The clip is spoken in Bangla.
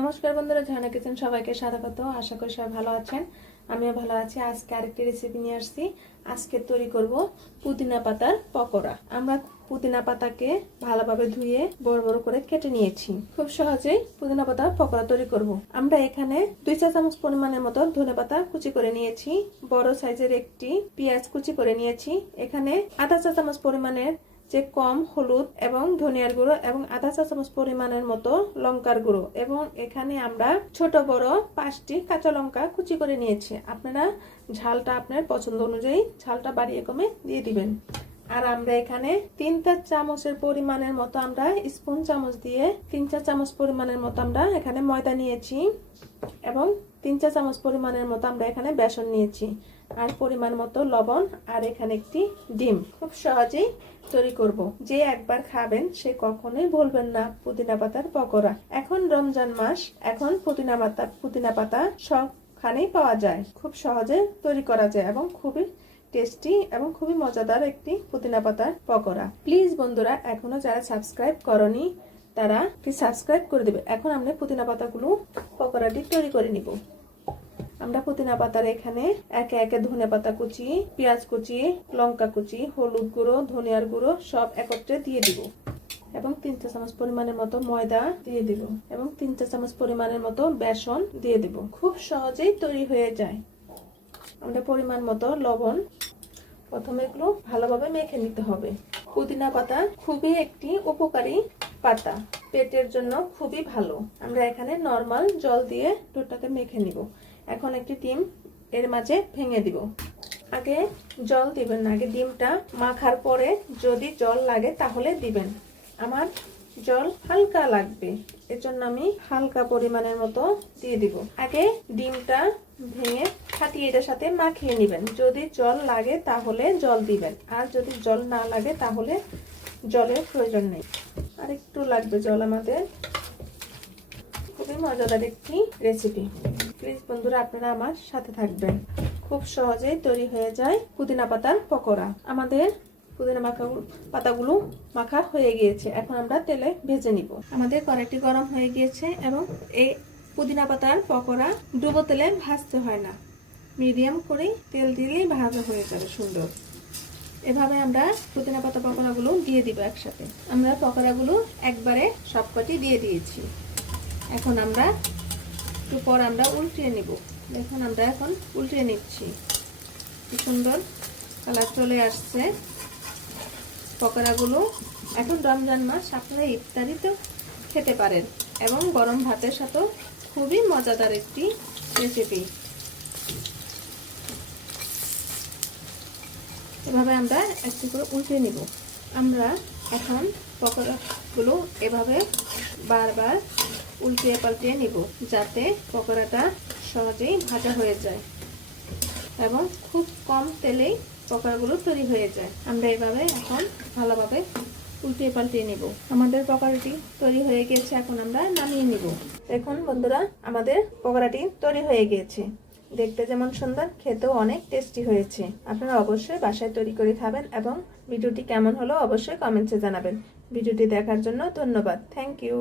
নমস্কার বন্ধুরা, ঝর্ণা কিচেন সবাইকে স্বাগত। আশা করি সবাই ভালো আছেন, আমিও ভালো আছি। আজকে আরেকটি রেসিপি নিয়ে আসছি। আজকে তৈরি করব পুদিনা পাতার পকোড়া। আমরা পুদিনা পাতাকে ভালোভাবে ধুয়ে বড় বড় করে কেটে নিয়েছি। খুব সহজেই পুদিনা পাতার পকোড়া তৈরি করব। আমরা এখানে 2 চা চামচ পরিমাণের মতো ধনেপাতা কুচি করে নিয়েছি। বড় সাইজের একটি পেঁয়াজ কুচি করে নিয়েছি। এখানে আধা চা চামচ পরিমাণের যে কম হলুদ এবং ধনিয়ার গুঁড়ো এবং আধা চা চামচ পরিমাণের মতো লঙ্কার গুঁড়ো, এবং এখানে আমরা ছোট বড় 5টি কাঁচা লঙ্কা কুচি করে নিয়েছি। আপনারা ঝালটা আপনার পছন্দ অনুযায়ী ঝালটা বাড়িয়ে কমে দিয়ে দিবেন। আর আমরা এখানে 3 চামচের পরিমাণের মতো আমরা স্পুন চামচ দিয়ে 3 চামচ পরিমাণের মতো আমরা এখানে ময়দা নিয়েছি, এবং 3 চামচ পরিমাণের মতো আমরা এখানে বেসন নিয়েছি, আর পরিমাণ মতো লবণ, আর এখানে একটি ডিম। খুব সহজেই তৈরি করব। যে একবার খাবেন সে কখনোই বলবেন না পুদিনা পাতার পকোড়া। এখন রমজান মাস, এখন পুদিনা পাতা সবখানেই পাওয়া যায়। খুব সহজে তৈরি করা যায় এবং খুবই টেস্টি এবং খুবই মজাদার একটি পুদিনা পাতার পকোড়া। প্লিজ বন্ধুরা, এখনো যারা সাবস্ক্রাইব করনি তারা প্লিজ সাবস্ক্রাইব করে দেবে। এখন আমরা পুদিনা পাতাগুলো পকোড়াটি তৈরি করে নিব। আমরা পুদিনা পাতার এখানে একে একে ধনে পাতা কুচি, পেঁয়াজ কুচি, লঙ্কা কুচি, হলুদ গুঁড়ো, ধনিয়ার গুঁড়ো সব একত্রে দিয়ে দিব, এবং 3 চা চামচ পরিমাণের মতো ময়দা দিয়ে দিব, এবং 3 চা চামচ পরিমাণের মতো বেসন দিয়ে দিব। খুব সহজেই তৈরি হয়ে যায়। আমরা পরিমাণ মতো লবণ, প্রথমে এগুলো ভালোভাবে মেখে নিতে হবে। পুদিনা পাতা খুবই একটি উপকারী পাতা, পেটের জন্য খুবই ভালো। আমরা এখানে নরমাল জল দিয়ে ডোটাকে মেখে নিব। এখন একটি ডিম এর মাঝে ভেঙে দিব। আগে জল দিবেন না, আগে ডিমটা মাখার পরে যদি জল লাগে তাহলে দিবেন। আমার জল হালকা লাগবে, এজন্য আমি হালকা পরিমাণের মতো দিয়ে দিব। আগে ডিমটা ভেঙে ফাটিয়ে এটার সাথে মাখিয়ে নেবেন। যদি জল লাগে তাহলে জল দিবেন, আর যদি জল না লাগে তাহলে জলের প্রয়োজন নেই। আর একটু লাগবে জল আমাদের। খুবই মজাদার একটি রেসিপি। প্লিজ বন্ধুরা, আপনারা আমার সাথে থাকবেন। খুব সহজেই তৈরি হয়ে যায় পুদিনা পাতার পকোড়া। আমাদের পুদিনা পাতাগুলো মাখা হয়ে গিয়েছে। এখন আমরা তেলে ভেজে নিব। আমাদের কড়াইটি গরম হয়ে গিয়েছে, এবং এই পুদিনা পাতার পকোড়া ডুবো তেলে ভাজতে হয় না, মিডিয়াম করেই তেল দিলেই ভাজা হয়ে যাবে সুন্দর। এভাবে আমরা পুদিনা পাতা পকোড়াগুলো দিয়ে দিব একসাথে। আমরা পকোড়াগুলো একবারে সবকটি দিয়ে দিয়েছি। এখন আমরা একটু পর আমরা উল্টিয়ে নিব। দেখুন আমরা এখন উল্টিয়ে নিচ্ছি। কি সুন্দর কালার চলে আসছে পকোড়াগুলো। এখন রমজান মাস, আপনারা ইফতারিতেও খেতে পারেন, এবং গরম ভাতের সাথেও খুবই মজাদার একটি রেসিপি। এভাবে আমরা একটু করে উল্টে নিব। আমরা এখন পকোড়াগুলো এভাবে বারবার উল্টিয়ে পাল্টিয়ে নিব, যাতে পকোড়াটা সহজেই ভাজা হয়ে যায় এবং খুব কম তেলেই পকোড়াগুলো তৈরি হয়ে যায়। আমরা এভাবে এখন ভালোভাবে উল্টিয়ে পাল্টিয়ে নিব। আমাদের পকোড়াটি তৈরি হয়ে গিয়েছে, এখন আমরা নামিয়ে নিব। দেখুন বন্ধুরা, আমাদের পকোড়াটি তৈরি হয়ে গিয়েছে। দেখতে যেমন সুন্দর, খেতেও অনেক টেস্টি হয়েছে। আপনারা অবশ্যই বাসায় তৈরি করে খাবেন, এবং ভিডিওটি কেমন হলো অবশ্যই কমেন্টসে জানাবেন। ভিডিওটি দেখার জন্য ধন্যবাদ। Thank you.